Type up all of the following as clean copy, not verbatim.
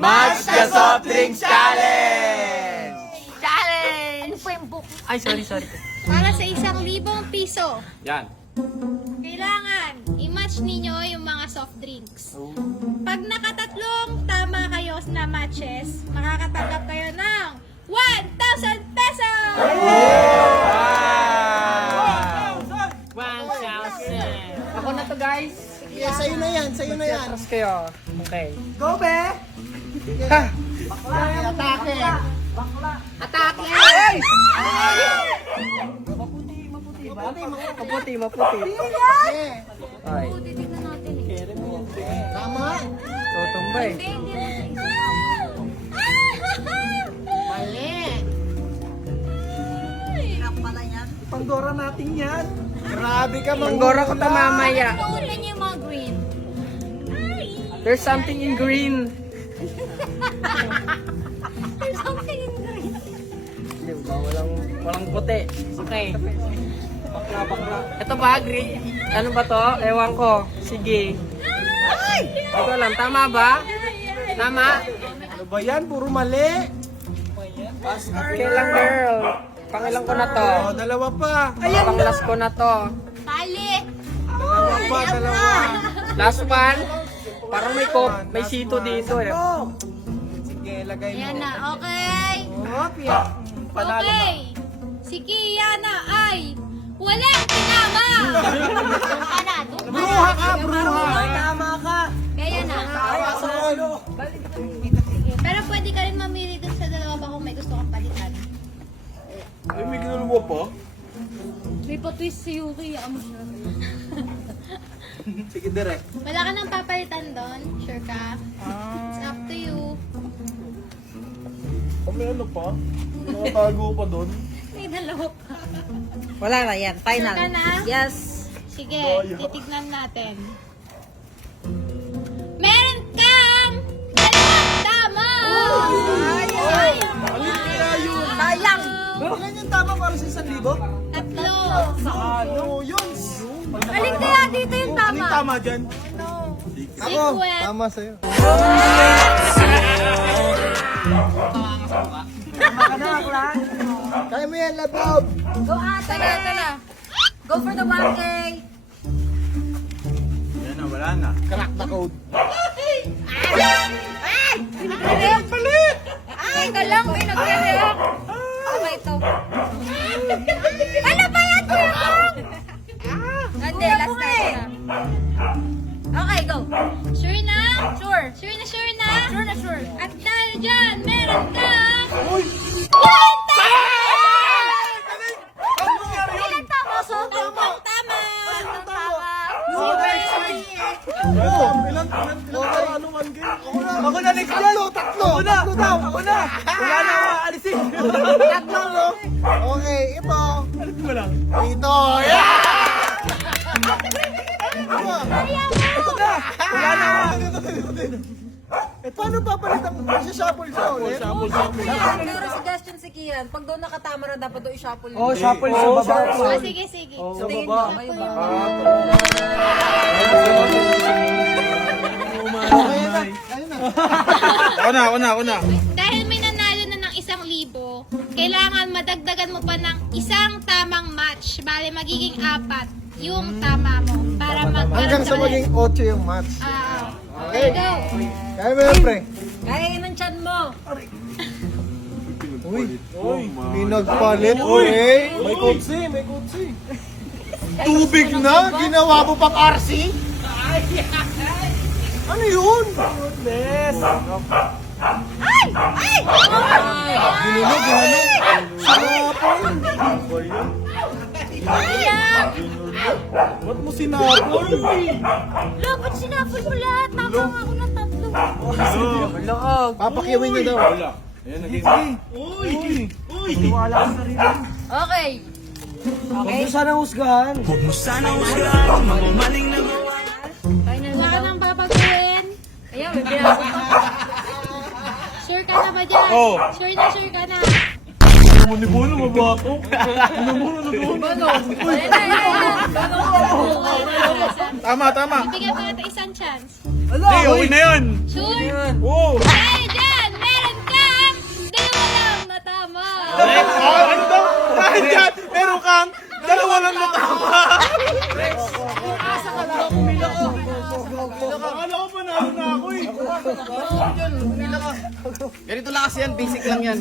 Match the Soft Drinks Challenge! Challenge! Ano po yung book? Ay, sorry. Para sa 1,000 piso, Yan. kailangan i-match ninyo yung mga soft drinks. Pag nakatatlong tama kayo na matches, makakatanggap kayo ng 1,000 pesos! Wow! 1,000! Ako na to, guys. Yeah, sa'yo na yan, sa'yo na yan. Trust kayo. Okay. Go, be! Ha! Atake! Atake! Maputi. Eh, Ay. Titignan natin eh. tama! Tutumbay. Hindi Mali! Pandora natin yan. Grabe ka, Panggora ko ta mamaya. Paulan niyo yung mga green. There's something in green. There's something in green. Di ba? Walang puti. Okay. Bakla. Ito ba, green? Ano ba to? Ewan ko. Sige. Hindi ko alam. Tama ba? Tama? Ano ba yan? Puro mali. Okay lang, girl. Pangilang ko na to. Oh, dalawa pa. Panglas ko na to. Pali! Dalawa. Last one. Parang may sito dito eh. Sige, lagay mo. Ayan na, okay. Oh, piyak. Panalo ka. Okay. Si Kiana ay walang tinama! Panado. Bruha ka, bruha. Tama ka. Kaya na. Ano? Pero pwede ka rin mamili dun sa dalawa ba kung may gusto kang palitan. Ay, may ginulwa pa? May pa-twist si Yuki. Sige, direct. Wala ka nang papalitan doon? Sure ka? It's up to you. May ano pa? Nakatago pa doon? May dalawa pa. Wala na yan. Final. Sure ka na? Yes. Sige, titignan natin. Meron kang dalawang tama! Ay! Sayang. Ilan yung tama para sa 1,000? Tatlo! Ano yun? Alin kaya dito yung tama? Tama dyan? Sequel. Tama sa'yo. Kaya mo yan, labob! Go ate. Tara. Go for the 1K. Yan na, wala na. Crack the code. Ay, ka lang. May nag-react. Ano ba ito? Ano ba yan, Kuya Kong? Hindi, last na. Okay, go. Sure na? Sure. Sure na, sure na? Sure na sure. At dahil dyan, meron kang... Uy! Ilan tama? So, tatlong tama! Tatlong tama! Ilan anong game? Ako na next dyan! Tatlo daw! Ako na! Wala na alisin! Tatlo, no? Okay, ito. Mo lang. Ito! Yeah! Ito na! Wala na! Eh, paano papalitan mo? Shuffle siya ulit? Pero suggestion si Kian, pag doon nakatama na dapat doon i-shuffle. Oh, shuffle sa baba. Oh, sige, sige. Sa tingin niyo, kayo ba? Ako na. Dahil may nanalo na ng 1,000, kailangan madagdagan mo pa ng isang tamang match. Bale, magiging 4 yung tama mo. Para Hanggang sa maging 8 yung match. Okay, go. Kaya mo yun, pre. Kaya yun ang chan mo. Uy, may nagpalit, pre. May kutsi. Tubig na? Ginawa mo pang RC? Ano yun? Goodness. Ginunog. Sinapol. Ba't mo sinapol? Dapat sinapol mo lahat. Tama nga ako ng tatlo. Malakag. Papakiwin niyo daw. Uy! Wala ka sa rin. Okay. Huwag mo sana husgahan. Wala ka nang babaguhin. Ayan, may binabot pa. Sure ka na ba dyan? Oo. Sure ka na. Muni-muni, mabato. Tama. Bigyan pa natin isang chance. Hindi, uwi na yun. Sure? Oo. Ay, Ganito lang kasi yan, basic lang yan.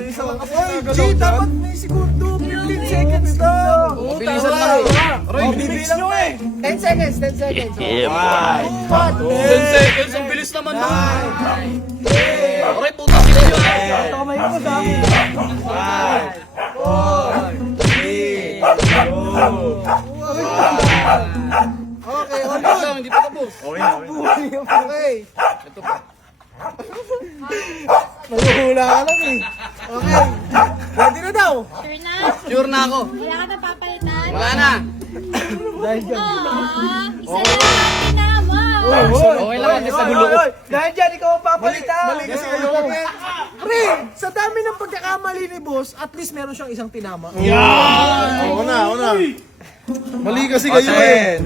G, dapat may segundo. 15 seconds lang. Bilisan lang. Roy, bibilang nyo eh. 10 seconds, 10 seconds. 10 seconds, ang bilis naman nun. Aray, puta, sila yun. Kamay ko sa akin. 5, 4, 3, 2, 1. Okay, all good. Hindi pa tapos. Okay. Ito pa. Naguhula ka lang eh. Okay. Ready na daw. Sure na? Sure na ako. Wala ka na papalitan? Wala na. Dahil dyan. Isa lang ang tinama. Okay lang, hindi sa gulo ko. Dahil dyan, ikaw ang papalitan. Mali kasi kayo. Pre, sa dami ng pagkakamali ni boss, at least meron siyang isang tinama. Oo na. Mali kasi kayo eh.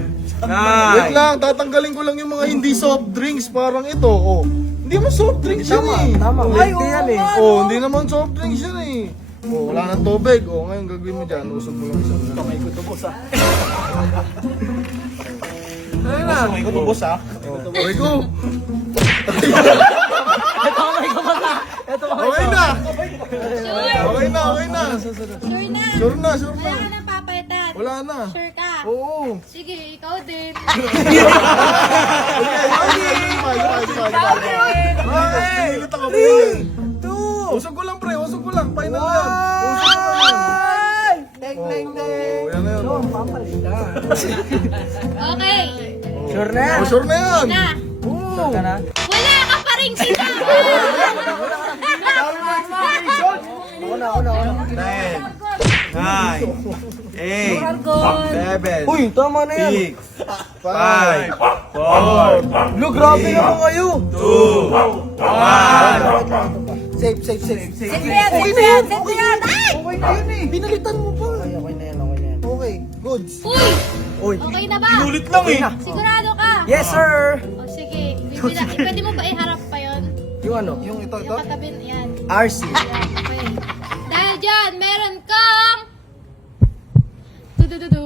Wait lang, tatanggalin ko lang yung mga hindi soft drinks, parang ito, oh. Hindi mo soft drinks yan eh. Tama, hindi yan eh. Oh, hindi naman soft drinks yan eh. Oh, wala nang tubig. Oh, ngayon gagawin mo dyan, usog mo lang isang. Kamay ko to boss ah. Ayun na. Kamay ko to boss ah. Okay ko. Okay na. Okay na. Sure na? Sure na. Wala ka na papalitan? Wala na. Sure ka? Oo. Sige, ikaw din. Okay. Hilot ako. 3, 2, Usog ko lang pre, usog ko lang. Final na yan. Usog ko lang. Deng, deng, deng. Oh, yan na yan. Papalitan. Okay. Sure na yan. Oh, sure na yan. Na. Sure ka na? Wala ka pa rin sinama. Ako na. 9, 8, 7, Uy, tama na yan. 5, 4, Lo, grabe naman kayo. 2, 1. Safe. Sente yan. Okay na yun eh. Pinalitan mo pa. Okay na yan. Okay, goods. Uy, okay na ba? Inulit lang eh. Sigurado ka? Yes, sir. O sige, pwede mo ba iharap pa yun? Yung ano? Yung ito, Yung katabi yan. RC. Yan, okay. Dahil dyan, meron kang... Du-du-du-du.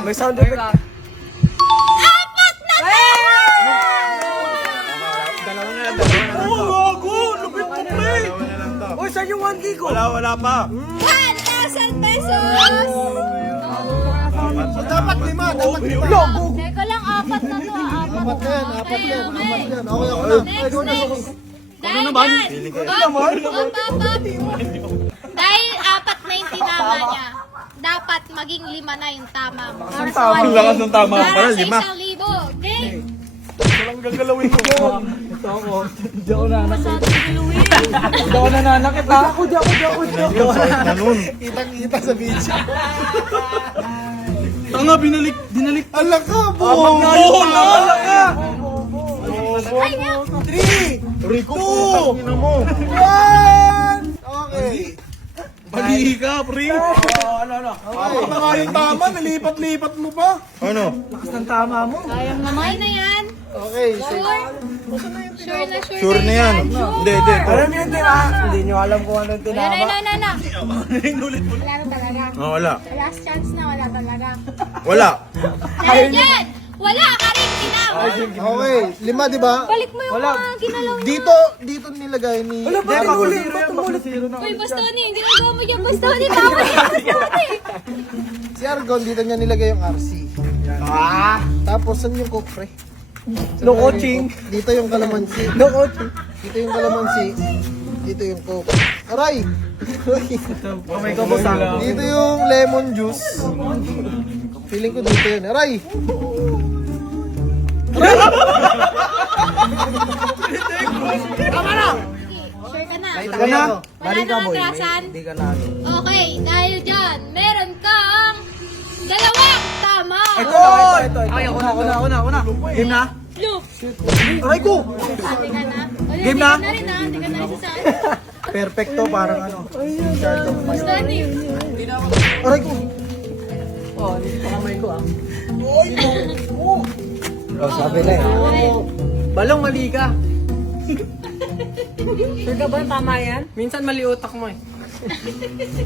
May sound effect. Apat na Lupit mo, pre. Uy, saan yung 1K ko? Wala pa. 1,000 pesos! Dapat 5. Teka lang, apat na to. Apat Apat yan. Okay, Next. Dahil dyan, dahil apat na yung tinama niya, dapat maging 5 na yung tama mo. Para sa 1K. Ang lakas ng tama ko pala, Para sa 5. 1,000. Okay? Walang gagalawin ko yun. Ito ako. Hindi ako nanakit. Luwin. Hindi ako nananakit ha. Ako. Kitang-kita sa video. Tanga, binalik. Ala ka, bo! Ala ka. Ay, nga. 3, Rico, 2, ina mo. 1. Okay. Mali ka, pre. Ano? Apat na nga yung tama, nilipat-lipat mo pa. Ano? Lakas ng tama mo. Sayang naman na yan. Okay. Sure? Sure na yan. Hindi. Alam niyo hindi ha? Hindi niyo alam kung anong tinama. Na. Inulit mo. Wala na talaga. Wala. Last chance na, wala talaga. Wala. Dahil dyan, wala ka rin tinama. Okay, 5 di ba? Balik mo yung mga ginalaw niya. Dito nilagay ni... Wala ba tinulit? Ba't tumulit? Uy, Bastoni, hindi na gawa mo yung Bastoni. Tama yung Bastoni. Si Argon, dito niya nilagay yung RC. Tapos, saan yung coke, pre? No coaching. Dito yung kalamansi. No coaching. Dito yung kalamansi. Dito yung coke. Aray! Kamay ko boss ha. Dito yung lemon juice. Feeling ko dito yun. Aray! Sure ka na. Ka na? Wala na atrasan. Hindi ka na. Okay, dahil dyan, meron kang 2 tama. Ito. Ay, ako na. Game na? Look, Aray ko! ate ka na. O, Game na? Hindi ka na rin ha, hindi ka na rin sa Perfecto, parang ano. Bastoni. Aray ko! Oh, hindi pa kamay ko ah. Oh, sabi na eh. Okay. Balong, mali ka. Sure ka ba? Tama yan? Minsan mali utak mo eh.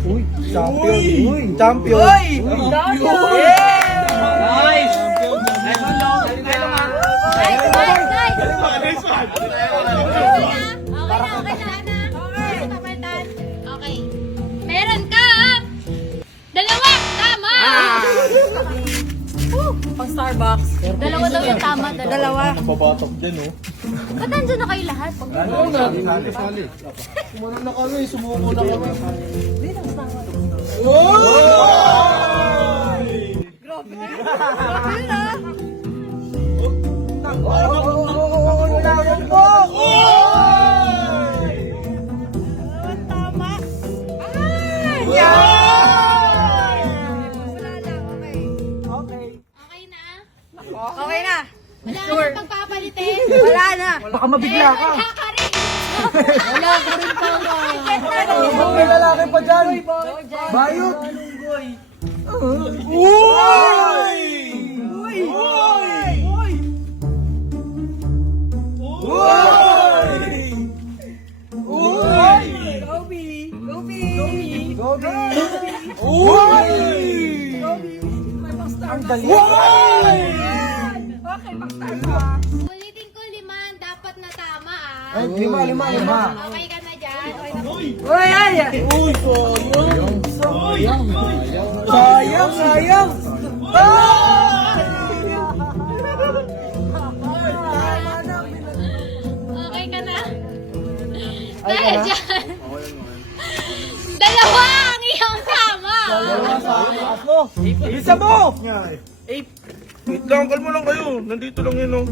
Uy, champion. Uy, champion. Nice! Nice one, Long. Nice. Papalitan. Okay. Meron kang dalawang tama! Pang Starbucks. Dalawa daw yung tama. Dalawa. Nababatok din, oh. Ba't nandun na kayo lahat? Sali. Sumunod na kami, sumuko na kami. Okay na? Okay na. Wala nang pagpapalitin? Wala na. Baka mabigla ka. Wala ka rin pa. May lalaki pa dyan. Bayot. Ang galing. Ulitin ko 5, dapat na tama Ay, lima. Okay ka na dyan? Okay na po. Uy, ay! Sayang. Okay ka na? Dahil dyan. Dalawa ang iyong tama. Isa mo. Wait lang, kalma lang kayo. Nandito lang yun, oh.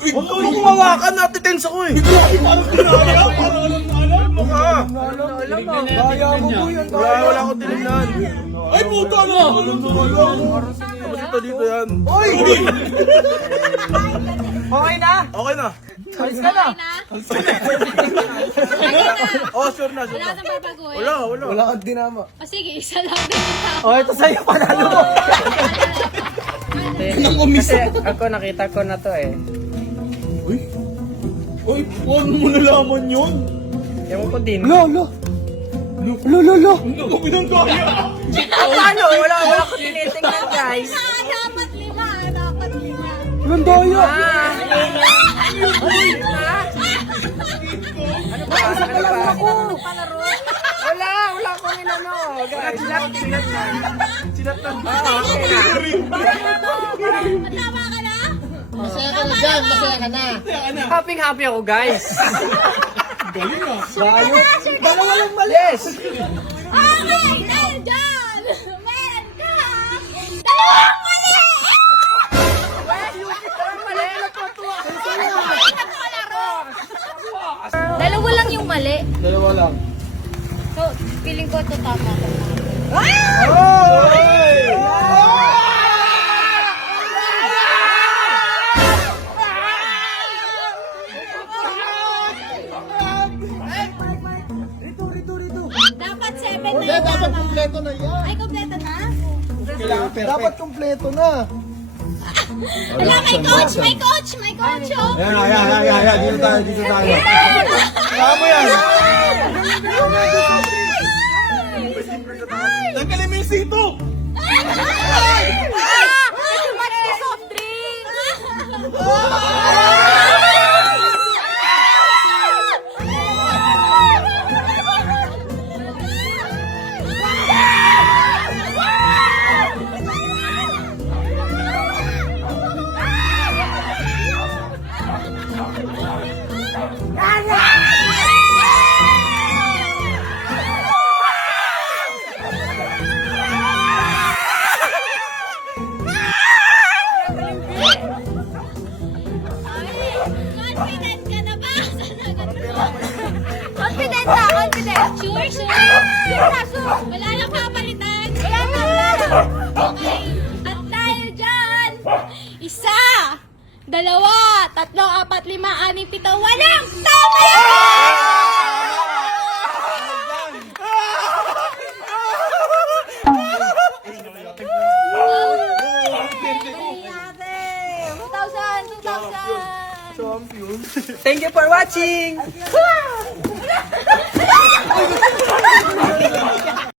Huwag mo kumawakan, natitense ako eh. Kaya mo po yan. Wala akong tinignan. Ay, puto na! Dito yan. Oy! Okay na? Okay na. Alis ka na. Okay na? Oh, sure na. Wala nang babaguhin? Wala. Wala kang dinama. O sige, isa lang din yung tama. Oh, ito sa'yo. Panalo mo. Kasi ako nakita ko na to eh. Uy, huwag mo nalaman yun. Ewan ko din. Lo. Hindi ko pinagkaya. Paano? Wala ko tinitingnan, guys. Dapat 5. Dapat 5. Landaya. Isa pa lang ako. Wala akong inano. Guys, Sinat na. Tama ka na? Masaya ka na dyan. Masaya ka na. Happy ako guys. Bayot. Dalawa lang malis. Okay, dahil dyan, meron ka dalawang mali! Dalawa lang yung mali. Dalawa lang. So, feeling ko ito tama. Dapat 7 na yung Dapat tama. kumpleto na yan. Ay, kompleto na? Dapat kumpleto na. Wala, may coach, oh. Ayan. Dito tayo. Kaya mo yan. Tanggalin mo yung sito. Too much na soft drinks! Confident ka na ba? Confident ka, confident. Sure. Wala nang papalitan. Wala na. Okay. At dahil dyan, 1, 2, 3, 4, 5, 6, 7, 8, 9, 10, 11, 12, walang tama! Thank you for watching.